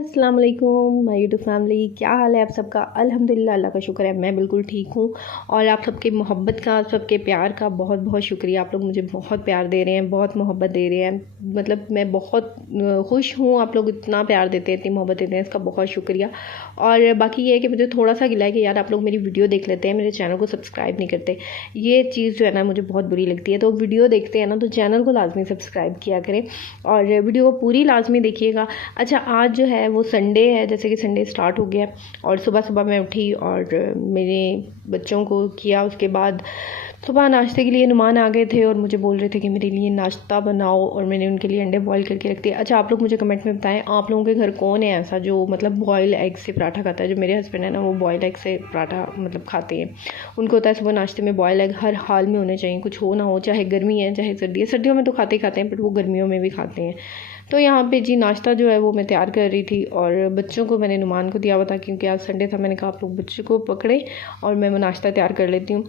अस्सलाम वालेकुम my YouTube family, क्या हाल है आप सबका। अल्हम्दुलिल्लाह, अल्लाह का शुक्र है मैं बिल्कुल ठीक हूँ। और आप सबके मोहब्बत का, आप सबके प्यार का बहुत बहुत शुक्रिया। आप लोग मुझे बहुत प्यार दे रहे हैं, बहुत मोहब्बत दे रहे हैं। मतलब मैं बहुत खुश हूँ, आप लोग इतना प्यार देते हैं, इतनी मोहब्बत देते हैं, इसका बहुत शुक्रिया। और बाकी ये है कि मुझे थोड़ा सा गिला है कि यार आप लोग मेरी वीडियो देख लेते हैं, मेरे चैनल को सब्सक्राइब नहीं करते। ये चीज़ जो है ना मुझे बहुत बुरी लगती है। तो वीडियो देखते हैं ना तो चैनल को लाजमी सब्सक्राइब किया करें और वीडियो को पूरी लाजमी देखिएगा। अच्छा, आज जो है वो संडे है, जैसे कि संडे स्टार्ट हो गया और सुबह सुबह मैं उठी और मेरे बच्चों को किया। उसके बाद सुबह नाश्ते के लिए नुमान आ गए थे और मुझे बोल रहे थे कि मेरे लिए नाश्ता बनाओ, और मैंने उनके लिए अंडे बॉईल करके रख दिए। अच्छा, आप लोग मुझे कमेंट में बताएं, आप लोगों के घर कौन है ऐसा जो मतलब बॉयल एग से पराठा खाता है। जो मेरे हस्बैंड है ना, वो बॉयल एग से पराठा मतलब खाते हैं। उनको होता है सुबह नाश्ते में बॉयल एग हर हाल में होने चाहिए, कुछ हो ना हो, चाहे गर्मी है चाहे सर्दी है। सर्दियों में तो खाते ही खाते हैं, बट वो गर्मियों में भी खाते हैं। तो यहाँ पे जी नाश्ता जो है वो मैं तैयार कर रही थी और बच्चों को मैंने नुमान को दिया हुआ था, क्योंकि आज संडे था। मैंने कहा आप लोग बच्चों को पकड़े और मैं वो नाश्ता तैयार कर लेती हूँ।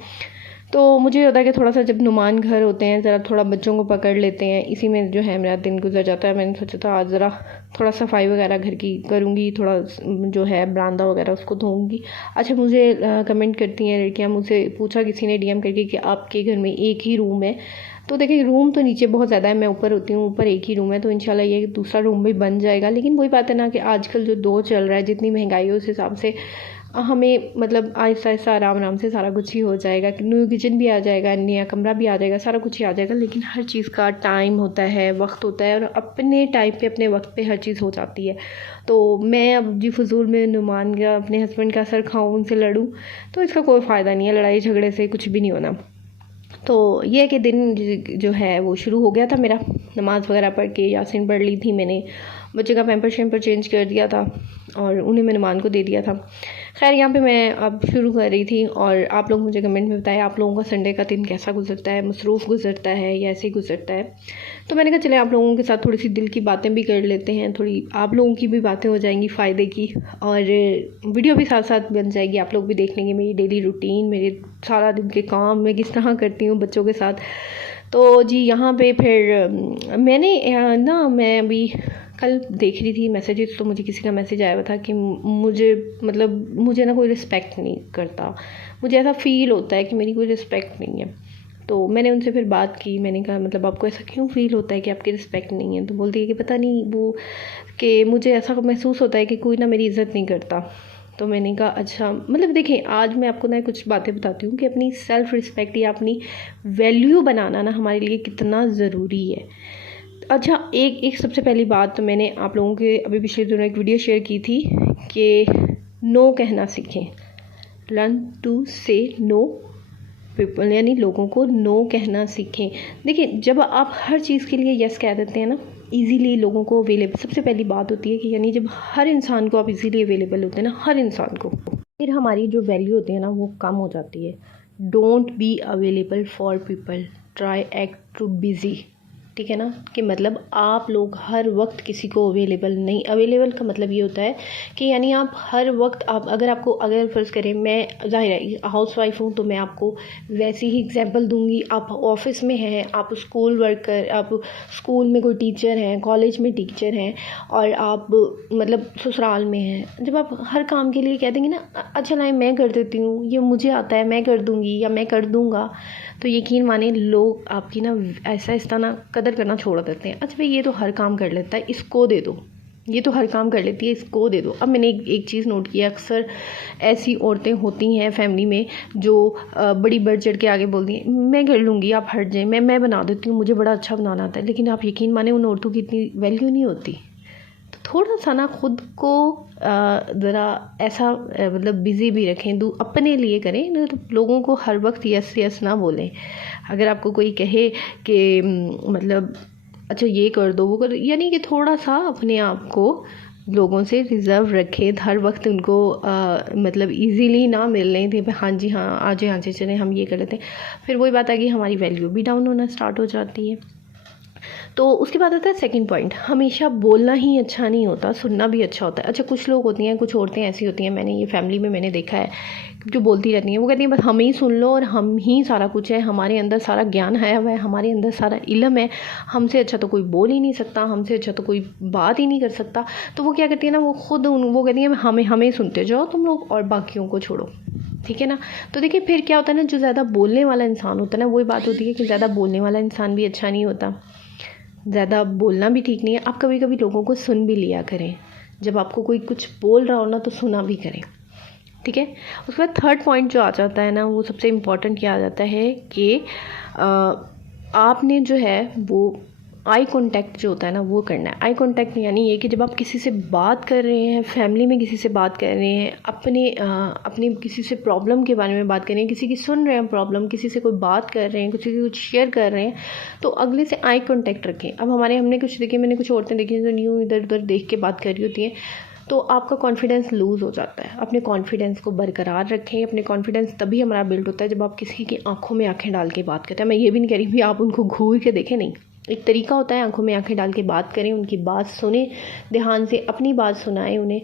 तो मुझे होता है कि थोड़ा सा जब नुमान घर होते हैं ज़रा थोड़ा बच्चों को पकड़ लेते हैं, इसी में जो है मेरा दिन गुजर जाता है। मैंने सोचा था आज ज़रा थोड़ा सफाई वगैरह घर की करूँगी, थोड़ा जो है बरामदा वगैरह उसको धोऊँगी। अच्छा, मुझे कमेंट करती हैं लड़कियाँ, मुझसे पूछा किसी ने डीएम करके कि आपके घर में एक ही रूम है। तो देखिए, रूम तो नीचे बहुत ज़्यादा है, मैं ऊपर होती हूँ, ऊपर एक ही रूम है, तो इंशाल्लाह ये दूसरा रूम भी बन जाएगा। लेकिन वही बात है ना कि आजकल जो दौर चल रहा है, जितनी महंगाई है उस हिसाब से हमें मतलब आहिस्ता आहिस्ता आराम आराम से सारा कुछ ही हो जाएगा। न्यू किचन भी आ जाएगा, नया कमरा भी आ जाएगा, सारा कुछ ही आ जाएगा। लेकिन हर चीज़ का टाइम होता है, वक्त होता है, और अपने टाइम पे अपने वक्त पे हर चीज़ हो जाती है। तो मैं अब जी फजूल में नुमान का, अपने हस्बैंड का सर खाऊं, उनसे लड़ूं, तो इसका कोई फ़ायदा नहीं है। लड़ाई झगड़े से कुछ भी नहीं होना। तो ये है कि दिन जो है वो शुरू हो गया था मेरा। नमाज़ वगैरह पढ़ के यासीन पढ़ ली थी मैंने, बच्चे का पैम्पर शैम्पर चेंज कर दिया था और उन्हें मैंने नुमान को दे दिया था। खैर, यहाँ पे मैं अब शुरू कर रही थी और आप लोग मुझे कमेंट में बताएं आप लोगों का संडे का दिन कैसा गुजरता है, मसरूफ़ गुजरता है या ऐसे ही गुजरता है। तो मैंने कहा चले आप लोगों के साथ थोड़ी सी दिल की बातें भी कर लेते हैं, थोड़ी आप लोगों की भी बातें हो जाएंगी फ़ायदे की, और वीडियो भी साथ साथ बन जाएगी। आप लोग भी देख लेंगे मेरी डेली रूटीन, मेरे सारा दिन के काम मैं किस तरह करती हूँ बच्चों के साथ। तो जी यहाँ पे फिर मैंने मैं अभी कल देख रही थी मैसेजेस, तो मुझे किसी का मैसेज आया हुआ था कि मुझे ना कोई रिस्पेक्ट नहीं करता। मुझे ऐसा फ़ील होता है कि मेरी कोई रिस्पेक्ट नहीं है। तो मैंने उनसे फिर बात की, मैंने कहा मतलब आपको ऐसा क्यों फ़ील होता है कि आपकी रिस्पेक्ट नहीं है। तो बोलती है कि पता नहीं वो, कि मुझे ऐसा महसूस होता है कि कोई ना मेरी इज़्ज़त नहीं करता। तो मैंने कहा अच्छा, मतलब देखिए आज मैं आपको ना कुछ बातें बताती हूँ कि अपनी सेल्फ़ रिस्पेक्ट या अपनी वैल्यू बनाना ना हमारे लिए कितना ज़रूरी है। अच्छा, एक एक सबसे पहली बात तो मैंने आप लोगों के अभी पिछले दिनों एक वीडियो शेयर की थी कि नो कहना सीखें, लर्न टू से नो पीपल, यानी लोगों को नो कहना सीखें। देखिए, जब आप हर चीज़ के लिए यस कह देते हैं ना, इजीली लोगों को अवेलेबल, सबसे पहली बात होती है कि यानी जब हर इंसान को आप इजीली अवेलेबल होते हैं ना, हर इंसान को, फिर हमारी जो वैल्यू होती है ना वो कम हो जाती है। Don't be available for people, try act to busy. ठीक है ना, कि मतलब आप लोग हर वक्त किसी को अवेलेबल नहीं, अवेलेबल का मतलब ये होता है कि यानी आप हर वक्त, आप अगर फ़र्ज़ करें मैं ज़ाहिर है हाउस वाइफ हूँ तो मैं आपको वैसी ही एग्जांपल दूंगी। आप ऑफिस में हैं, आप स्कूल में कोई टीचर हैं, कॉलेज में टीचर हैं, और आप मतलब ससुराल में हैं। जब आप हर काम के लिए कह देंगे ना अच्छा नहीं मैं कर देती हूँ, ये मुझे आता है मैं कर दूँगी या मैं कर दूँगा, तो यकीन माने लोग आपकी ना ऐसा ऐसा ना कदर करना छोड़ देते हैं। अच्छा भाई, ये तो हर काम कर लेता है, इसको दे दो, ये तो हर काम कर लेती है, इसको दे दो। अब मैंने एक चीज़ नोट किया, अक्सर ऐसी औरतें होती हैं फैमिली में जो बड़ी बढ़ चढ़ के आगे बोलती हैं मैं कर लूँगी, आप हट जाएं, मैं बना देती हूँ, मुझे बड़ा अच्छा बनाना आता है। लेकिन आप यकीन माने उन औरतों की इतनी वैल्यू नहीं होती। तो थोड़ा सा ना खुद को ज़रा ऐसा मतलब बिज़ी भी रखें, अपने लिए करें, तो लोगों को हर वक्त यस यस ना बोलें। अगर आपको कोई कहे कि मतलब अच्छा ये कर दो वो कर दो, यानी कि थोड़ा सा अपने आप को लोगों से रिज़र्व रखें। हर वक्त उनको मतलब इजीली ना मिल लें थे, हाँ जी हाँ आज यहाँ से चलें हम ये कर लेते हैं। फिर वही बात है कि हमारी वैल्यू भी डाउन होना स्टार्ट हो जाती है। तो उसके बाद आता है सेकंड पॉइंट, हमेशा बोलना ही अच्छा नहीं होता, सुनना भी अच्छा होता है। अच्छा, कुछ लोग होती हैं, कुछ औरतें ऐसी होती हैं, मैंने ये फैमिली में मैंने देखा है, जो बोलती रहती हैं। वो कहती हैं बस हम ही सुन लो और हम ही सारा कुछ है, हमारे अंदर सारा ज्ञान आया हुआ है, हमारे अंदर सारा इल्म है, हमसे अच्छा तो कोई बोल ही नहीं सकता, हमसे अच्छा तो कोई बात ही नहीं कर सकता। तो वो क्या करती है ना, वो खुद वो कहती हैं हमें हमें सुनते जाओ तुम लोग और बाकियों को छोड़ो, ठीक है ना। तो देखिए फिर क्या होता है ना, जो ज़्यादा बोलने वाला इंसान होता है ना, वही बात होती है कि ज़्यादा बोलने वाला इंसान भी अच्छा नहीं होता, ज़्यादा बोलना भी ठीक नहीं है। आप कभी कभी लोगों को सुन भी लिया करें, जब आपको कोई कुछ बोल रहा हो ना तो सुना भी करें, ठीक है। उसके बाद थर्ड पॉइंट जो आ जाता है ना, वो सबसे इम्पॉर्टेंट क्या आ जाता है कि आपने जो है वो आई कांटेक्ट जो होता है ना वो करना है। आई कांटेक्ट यानी ये कि जब आप किसी से बात कर रहे हैं, फैमिली में किसी से बात कर रहे हैं, अपने किसी से प्रॉब्लम के बारे में बात कर रहे हैं, किसी की सुन रहे हैं प्रॉब्लम, किसी से कोई बात कर रहे हैं, किसी की कुछ शेयर कर रहे हैं, तो अगले से आई कांटेक्ट रखें। अब हमने कुछ देखिए, मैंने कुछ औरतें देखी जो न्यू इधर उधर देख के बात कर रही होती हैं, तो आपका कॉन्फिडेंस लूज़ हो जाता है। अपने कॉन्फिडेंस को बरकरार रखें। अपने कॉन्फिडेंस तभी हमारा बिल्ड होता है जब आप किसी की आंखों में आंखें डाल के बात करते हैं। मैं ये भी नहीं कह रही भी आप उनको घूर के देखें, नहीं, एक तरीका होता है, आंखों में आंखें डाल के बात करें, उनकी बात सुने, ध्यान से अपनी बात सुनाएं उन्हें।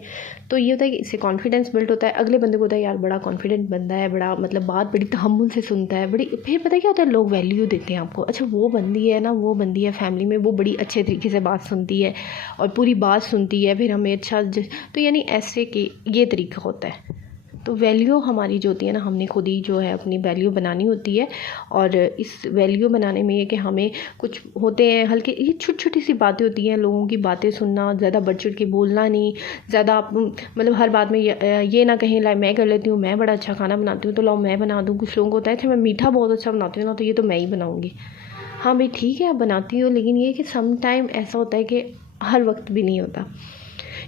तो ये होता है कि इससे कॉन्फिडेंस बिल्ड होता है। अगले बंदे को होता है यार बड़ा कॉन्फिडेंट बंदा है, बड़ा मतलब बात बड़ी तहम्मुल से सुनता है, बड़ी, फिर पता है क्या होता है, लोग वैल्यू देते हैं आपको। अच्छा, वो बंदी है ना, वो बंदी है फैमिली में, वो बड़ी अच्छे तरीके से बात सुनती है और पूरी बात सुनती है, फिर हमें अच्छा तो यानी ऐसे कि ये तरीका होता है। तो वैल्यू हमारी जो होती है ना, हमने खुद ही जो है अपनी वैल्यू बनानी होती है। और इस वैल्यू बनाने में ये कि हमें कुछ होते हैं हल्के, ये छोटी छोटी सी बातें होती हैं, लोगों की बातें सुनना, ज़्यादा बढ़ चढ़ के बोलना नहीं, ज़्यादा आप मतलब हर बात में ये ना कहें ला मैं कर लेती हूँ, मैं बड़ा अच्छा खाना बनाती हूँ तो लाओ मैं बना दूँ। कुछ लोगों को होता है अच्छा मैं मीठा बहुत अच्छा बनाती हूँ ना, तो ये तो मैं ही बनाऊँगी। हाँ भाई ठीक है, आप बनाती हो, लेकिन ये कि सम टाइम ऐसा होता है कि हर वक्त भी नहीं होता।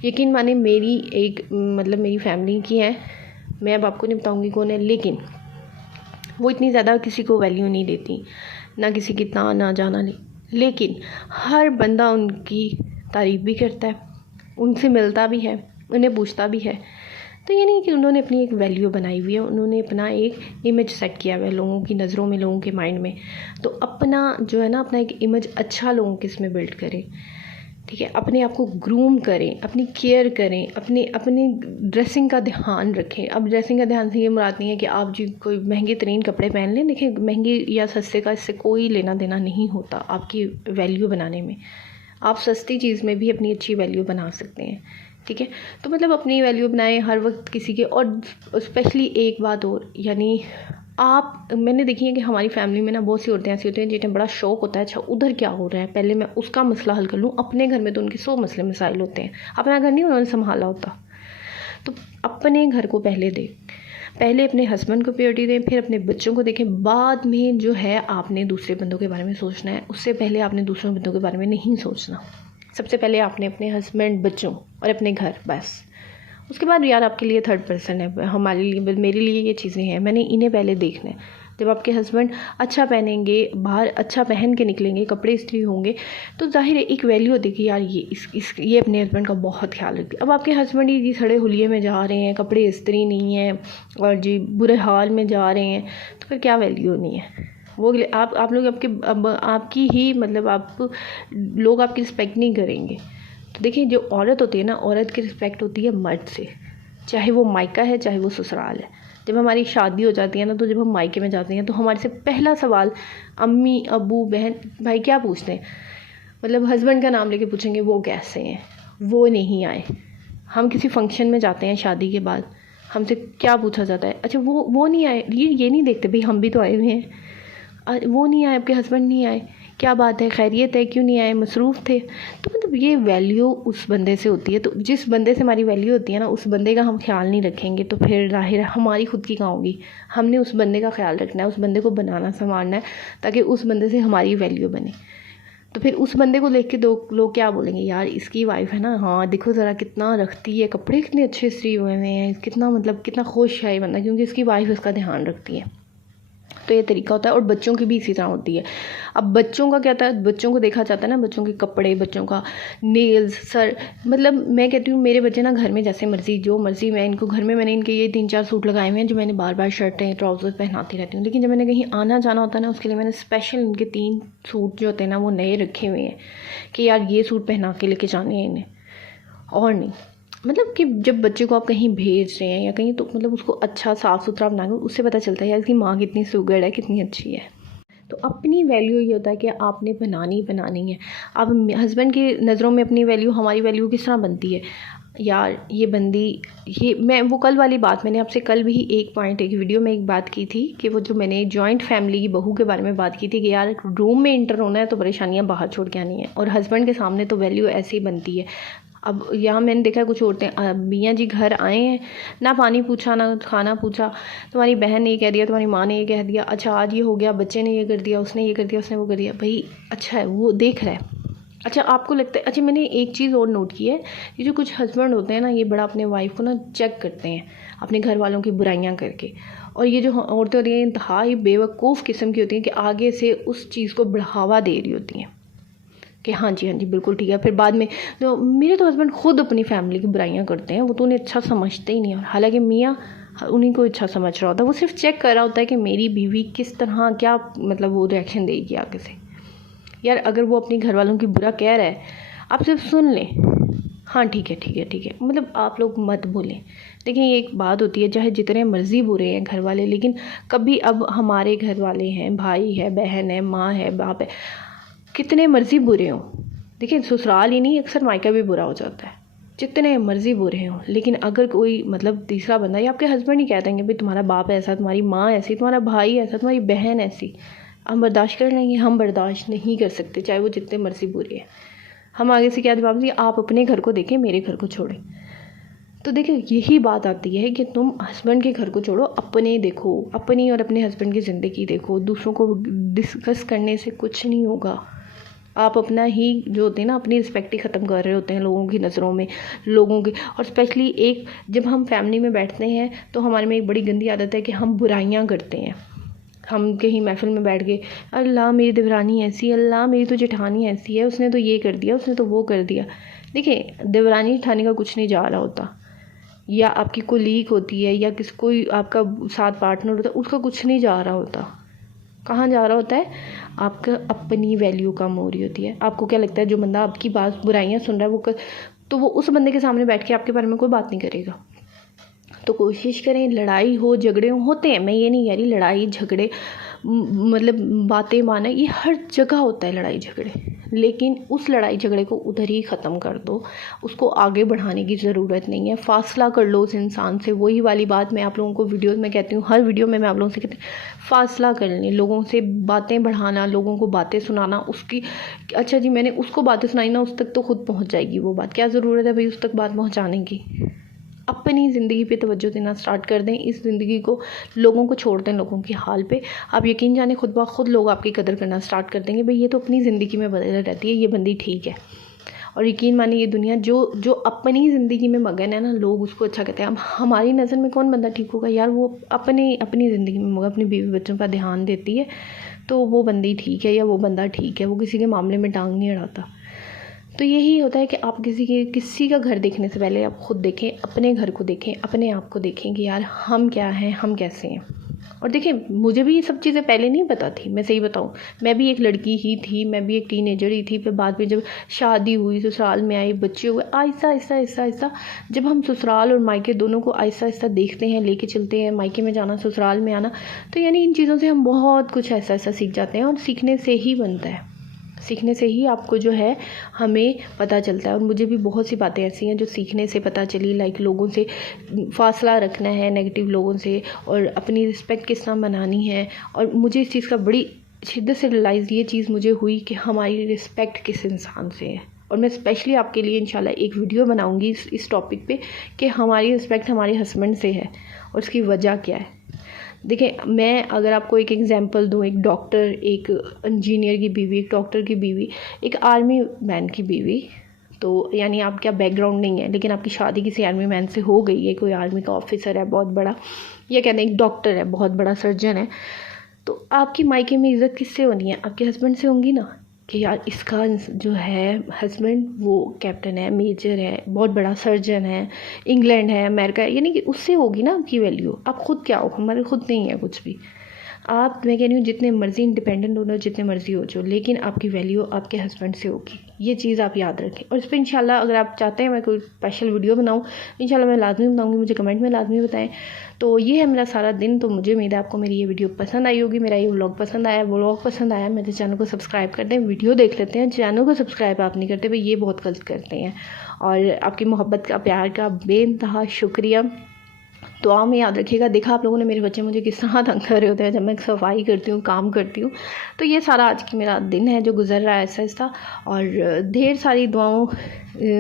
यकीन माने मेरी एक मतलब मेरी फैमिली की है, मैं अब आपको नहीं बताऊंगी कौन है, लेकिन वो इतनी ज़्यादा किसी को वैल्यू नहीं देती, ना किसी की ना जाना नहीं, लेकिन हर बंदा उनकी तारीफ़ भी करता है, उनसे मिलता भी है, उन्हें पूछता भी है। तो ये नहीं कि उन्होंने अपनी एक वैल्यू बनाई हुई है, उन्होंने अपना एक इमेज सेट किया हुआ है लोगों की नज़रों में, लोगों के माइंड में। तो अपना जो है ना, अपना एक इमेज अच्छा लोगों के इसमें बिल्ड करें, ठीक है। अपने आप को ग्रूम करें, अपनी केयर करें, अपनी ड्रेसिंग का ध्यान रखें। अब ड्रेसिंग का ध्यान से ये मुराद नहीं है कि आप जी कोई महंगे तरीन कपड़े पहन लें। देखिए महंगे या सस्ते का इससे कोई लेना देना नहीं होता आपकी वैल्यू बनाने में। आप सस्ती चीज़ में भी अपनी अच्छी वैल्यू बना सकते हैं, ठीक है। तो मतलब अपनी वैल्यू बनाएं हर वक्त किसी के। और स्पेशली एक बात और, यानी मैंने देखी है कि हमारी फैमिली में ना बहुत सी औरतें ऐसी होती हैं जिन्हें बड़ा शौक होता है अच्छा उधर क्या हो रहा है, पहले मैं उसका मसला हल कर लूँ। अपने घर में तो उनके 100 मसले मसाइल होते हैं, अपना घर नहीं उन्होंने संभाला होता। तो अपने घर को पहले दें, पहले अपने हस्बैंड को प्रायोरिटी दें, फिर अपने बच्चों को देखें, बाद में जो है आपने दूसरे बंदों के बारे में सोचना है। उससे पहले आपने दूसरे बंदों के बारे में नहीं सोचना। सबसे पहले आपने अपने हस्बैंड, बच्चों और अपने घर, बस। उसके बाद यार आपके लिए थर्ड पर्सन है, हमारे लिए, मेरे लिए ये चीज़ें हैं, मैंने इन्हें पहले देखना है। जब आपके हस्बैंड अच्छा पहनेंगे, बाहर अच्छा पहन के निकलेंगे, कपड़े इस्त्री होंगे, तो जाहिर है एक वैल्यू होती है कि यार ये अपने हस्बैंड का बहुत ख्याल रखती है। अब आपके हस्बैंड ही जी सड़े हुलिये में जा रहे हैं, कपड़े इस्त्री नहीं है और जी बुरे हाल में जा रहे हैं, तो फिर क्या वैल्यू नहीं है वो। आप लोग आपकी ही मतलब लोग आपकी रिस्पेक्ट नहीं करेंगे। तो देखिए जो औरत होती है ना, औरत की रिस्पेक्ट होती है मर्द से, चाहे वो मायका है चाहे वो ससुराल है। जब हमारी शादी हो जाती है ना, तो जब हम मायके में जाते हैं तो हमारे से पहला सवाल अम्मी, अबू, बहन, भाई क्या पूछते हैं, मतलब हस्बैंड का नाम लेके पूछेंगे वो कैसे हैं, वो नहीं आए। हम किसी फंक्शन में जाते हैं शादी के बाद, हमसे क्या पूछा जाता है, अच्छा वो नहीं आए। ये नहीं देखते भाई हम भी तो आए हुए हैं, वो नहीं आए, आपके हस्बैंड नहीं आए, क्या बात है, खैरियत है, क्यों नहीं आए, मसरूफ़ थे। तो मतलब ये वैल्यू उस बंदे से होती है। तो जिस बंदे से हमारी वैल्यू होती है ना, उस बंदे का हम ख्याल नहीं रखेंगे तो फिर जाहिर है हमारी खुद की कहाँ होगी। हमने उस बंदे का ख्याल रखना है, उस बंदे को बनाना संवारना है, ताकि उस बंदे से हमारी वैल्यू बने। तो फिर उस बंदे को देख के दो लोग क्या बोलेंगे, यार इसकी वाइफ है ना, हाँ देखो ज़रा कितना रखती है, कपड़े कितने अच्छे इस्त्री हुए हैं, कितना मतलब कितना खुश है ये बंदा, क्योंकि इसकी वाइफ उसका ध्यान रखती है। तो ये तरीका होता है, और बच्चों की भी इसी तरह होती है। अब बच्चों का क्या था, बच्चों को देखा जाता है ना, बच्चों के कपड़े, बच्चों का नेल्स, सर, मतलब मैं कहती हूँ मेरे बच्चे ना घर में जैसे मर्जी जो मर्जी, मैं इनको घर में मैंने इनके ये 3-4 सूट लगाए हुए हैं जो मैंने बार बार शर्टें ट्राउज़र पहनाती रहती हूँ, लेकिन जब मैंने कहीं आना जाना होता है ना, उसके लिए मैंने स्पेशल इनके 3 सूट जो होते हैं ना वो नए रखे हुए हैं कि यार ये सूट पहना के लेके जाने हैं इन्हें, और नहीं मतलब कि जब बच्चे को आप कहीं भेज रहे हैं या कहीं, तो मतलब उसको अच्छा साफ़ सुथरा बना के, उससे पता चलता है यार इसकी माँ कितनी सुगड़ है, कितनी अच्छी है। तो अपनी वैल्यू ये होता है कि आपने बनानी है। अब हस्बैंड की नज़रों में अपनी वैल्यू, हमारी वैल्यू किस तरह बनती है यार, ये बंदी, ये मैं वो कल वाली बात, मैंने आपसे कल भी एक वीडियो में एक बात की थी कि वो जो मैंने जॉइंट फैमिली की बहू के बारे में बात की थी कि यार रूम में इंटर होना है तो परेशानियाँ बाहर छोड़ के आनी है, और हस्बैंड के सामने तो वैल्यू ऐसे ही बनती है। अब यहाँ मैंने देखा कुछ औरतें, मियाँ जी घर आए हैं, ना पानी पूछा ना खाना पूछा, तुम्हारी बहन ने ये कह दिया, तुम्हारी माँ ने ये कह दिया, अच्छा आज ये हो गया, बच्चे ने ये कर दिया, उसने ये कर दिया, उसने वो कर दिया। भाई अच्छा है, वो देख रहा है। अच्छा आपको लगता है, अच्छा मैंने एक चीज़ और नोट की है, ये जो कुछ हस्बैंड होते हैं ना, ये बड़ा अपने वाइफ को ना चेक करते हैं अपने घर वालों की बुराइयां करके, और ये जो औरतें होती हैं इंतहाई बेवकूफ़ किस्म की होती हैं कि आगे से उस चीज़ को बढ़ावा दे रही होती हैं कि हाँ जी बिल्कुल ठीक है, फिर बाद में तो मेरे तो हस्बैंड खुद अपनी फैमिली की बुराइयां करते हैं, वो तो उन्हें अच्छा समझते ही नहीं है, हालांकि मियाँ उन्हीं को अच्छा समझ रहा होता है, वो सिर्फ चेक कर रहा होता है कि मेरी बीवी किस तरह क्या मतलब वो रिएक्शन देगी आगे से। यार अगर वो अपने घर वालों की बुरा कह रहा है, आप सिर्फ सुन लें, हाँ ठीक है, मतलब आप लोग मत बोलें। लेकिन ये एक बात होती है, चाहे जितने मर्ज़ी बुरे हैं घर वाले, लेकिन कभी अब हमारे घर वाले हैं, भाई है, बहन है, माँ है, बाप है, कितने मर्ज़ी बुरे हों, देखिए ससुराल ही नहीं, अक्सर मायका भी बुरा हो जाता है, जितने मर्ज़ी बुरे हों, लेकिन अगर कोई मतलब तीसरा बंदा या आपके हस्बैंड ही कह देंगे भाई तुम्हारा बाप ऐसा, तुम्हारी माँ ऐसी, तुम्हारा भाई ऐसा, तुम्हारी बहन ऐसी, हम बर्दाश्त कर लेंगे, हम बर्दाश्त नहीं कर सकते, चाहे वो जितने मर्जी बुरे हैं। हम आगे से क्या जवाब दिए, आप अपने घर को देखें, मेरे घर को छोड़ें। तो देखिए यही बात आती है कि तुम हस्बैंड के घर को छोड़ो, अपने देखो, अपनी और अपने हस्बैंड की ज़िंदगी देखो, दूसरों को डिस्कस करने से कुछ नहीं होगा। आप अपना ही जो होते हैं ना, अपनी रिस्पेक्ट ही ख़त्म कर रहे होते हैं लोगों की नज़रों में, लोगों की। और स्पेशली एक जब हम फैमिली में बैठते हैं तो हमारे में एक बड़ी गंदी आदत है कि हम बुराइयां करते हैं। हम कहीं महफिल में बैठ गए, अल्लाह मेरी देवरानी ऐसी, अल्लाह मेरी तो जेठानी ऐसी है, उसने तो ये कर दिया, उसने तो वो कर दिया। देखिए देवरानी जेठानी का कुछ नहीं जा रहा होता, या आपकी कोलीग होती है या कोई आपका साथ पार्टनर होता है, उसका कुछ नहीं जा रहा होता। कहाँ जा रहा होता है, आपका अपनी वैल्यू कम हो रही होती है। आपको क्या लगता है जो बंदा आपकी बात बुराइयाँ सुन रहा है तो वो उस बंदे के सामने बैठ के आपके बारे में कोई बात नहीं करेगा। तो कोशिश करें, लड़ाई हो झगड़े होते हैं, मैं ये नहीं कह रही लड़ाई झगड़े मतलब बातें माना, ये हर जगह होता है लड़ाई झगड़े, लेकिन उस लड़ाई झगड़े को उधर ही ख़त्म कर दो, उसको आगे बढ़ाने की ज़रूरत नहीं है, फासला कर लो उस इंसान से। वही वाली बात मैं आप लोगों को वीडियोस में कहती हूँ, हर वीडियो में मैं आप लोगों से कहती हूँ फासला कर लें, लोगों से बातें बढ़ाना, लोगों को बातें सुनाना, उसकी अच्छा जी मैंने उसको बातें सुनाई ना, उस तक तो खुद पहुँच जाएगी वो बात, क्या ज़रूरत है भाई उस तक बात पहुँचाने की। अपनी ज़िंदगी पे तवज्जो देना स्टार्ट कर दें, इस ज़िंदगी को लोगों को छोड़ दें, लोगों के हाल पे। आप यकीन जाने खुद ब खुद लोग आपकी कदर करना स्टार्ट कर देंगे, भाई ये तो अपनी ज़िंदगी में बदल रहती है, ये बंदी ठीक है। और यकीन मानिए ये दुनिया जो अपनी ज़िंदगी में मगन है ना, लोग उसको अच्छा कहते हैं। अब हमारी नज़र में कौन बंदा ठीक होगा यार, वो अपनी ज़िंदगी में मगन, अपनी बीवी बच्चों पर ध्यान देती है, तो वो बंदी ठीक है या वो बंदा ठीक है, वो किसी के मामले में टांग नहीं अड़ाता। तो यही होता है कि आप किसी का घर देखने से पहले आप खुद देखें, अपने घर को देखें, अपने आप को देखें कि यार हम क्या हैं, हम कैसे हैं। और देखिए मुझे भी ये सब चीज़ें पहले नहीं पता थी, मैं सही बताऊँ, मैं भी एक लड़की ही थी, मैं भी एक टीनेजर ही थी। फिर बाद में जब शादी हुई, ससुराल में आई, बच्चे हुए, आहिस्ता जब हम ससुराल और मायके दोनों को आहिस्ता देखते हैं, लेके चलते हैं, मायके में जाना, ससुराल में आना, तो यानी इन चीज़ों से हम बहुत कुछ ऐसा सीख जाते हैं। और सीखने से ही बनता है, सीखने से ही आपको जो है हमें पता चलता है। और मुझे भी बहुत सी बातें ऐसी हैं जो सीखने से पता चली, लाइक लोगों से फासला रखना है, नेगेटिव लोगों से, और अपनी रिस्पेक्ट किस तरह बनानी है। और मुझे इस चीज़ का बड़ी शिद्दत से रियलाइज़ ये चीज़ मुझे हुई कि हमारी रिस्पेक्ट किस इंसान से है। और मैं स्पेशली आपके लिए इंशाल्लाह एक वीडियो बनाऊंगी इस टॉपिक पे कि हमारी रिस्पेक्ट हमारे हस्बैंड से है और उसकी वजह क्या है। देखिए मैं अगर आपको एक एग्जांपल दूँ, एक डॉक्टर, एक इंजीनियर की बीवी, एक डॉक्टर की बीवी, एक आर्मी मैन की बीवी, तो यानी आपका बैकग्राउंड नहीं है लेकिन आपकी शादी किसी आर्मी मैन से हो गई है, कोई आर्मी का ऑफिसर है बहुत बड़ा, या कहते हैं एक डॉक्टर है बहुत बड़ा सर्जन है, तो आपकी मायके में इज़्ज़त किससे होनी है? आपके हस्बैंड से होंगी ना, कि यार इसका जो है हस्बैंड वो कैप्टन है, मेजर है, बहुत बड़ा सर्जन है, इंग्लैंड है, अमेरिका है, यानी कि उससे होगी ना आपकी वैल्यू। आप खुद क्या हो? हमारे खुद नहीं है कुछ भी। आप, मैं कह रही हूँ, जितने मर्ज़ी इंडिपेंडेंट हो, जितने मर्ज़ी हो जाओ, लेकिन आपकी वैल्यू आपके हस्बैंड से होगी। ये चीज़ आप याद रखें। और इस पर इंशाल्लाह अगर आप चाहते हैं मैं कोई स्पेशल वीडियो बनाऊँ, इंशाल्लाह मैं लाजमी बताऊँगी, मुझे कमेंट में लाजमी बताएं। तो ये है मेरा सारा दिन। तो मुझे उम्मीद है आपको मेरी ये वीडियो पसंद आई होगी, मेरा ये व्लॉग पसंद आया। व्लॉग पसंद आया मेरे चैनल को सब्सक्राइब कर दें, वीडियो देख लेते हैं, चैनल को सब्सक्राइब आप नहीं करते भाई, ये बहुत गलत करते हैं। और आपकी मोहब्बत का, प्यार का बेइंतहा शुक्रिया। दुआ में याद रखिएगा। देखा आप लोगों ने मेरे बच्चे मुझे किस तरह तंग कर रहे होते हैं जब मैं सफाई करती हूँ, काम करती हूँ। तो ये सारा आज की मेरा दिन है जो गुजर रहा है ऐसा ऐसा। और ढेर सारी दुआओं,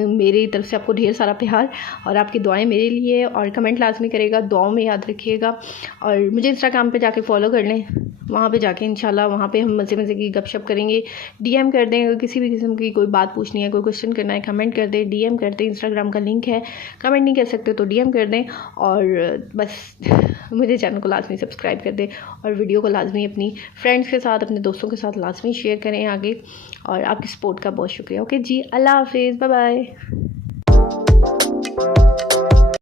मेरी तरफ से आपको ढेर सारा प्यार, और आपकी दुआएं मेरे लिए। और कमेंट लाजमी करेगा, दुआओं में याद रखिएगा। और मुझे इंस्टाग्राम पे जाके फॉलो कर लें, वहाँ पे जाके इंशाल्लाह वहाँ पे हम मज़े मज़े की गपशप करेंगे। डीएम कर दें, किसी भी किस्म की कोई बात पूछनी है, कोई क्वेश्चन करना है, कमेंट कर दें, डीएम कर दें। इंस्टाग्राम का लिंक है, कमेंट नहीं कर सकते तो डीएम कर दें। और बस मुझे चैनल को लाजमी सब्सक्राइब कर दें, और वीडियो को लाजमी अपनी फ्रेंड्स के साथ, अपने दोस्तों के साथ लाजमी शेयर करें आगे। और आपकी सपोर्ट का बहुत शुक्रिया। ओके जी, अल्लाह हाफिज़, बाय बाय।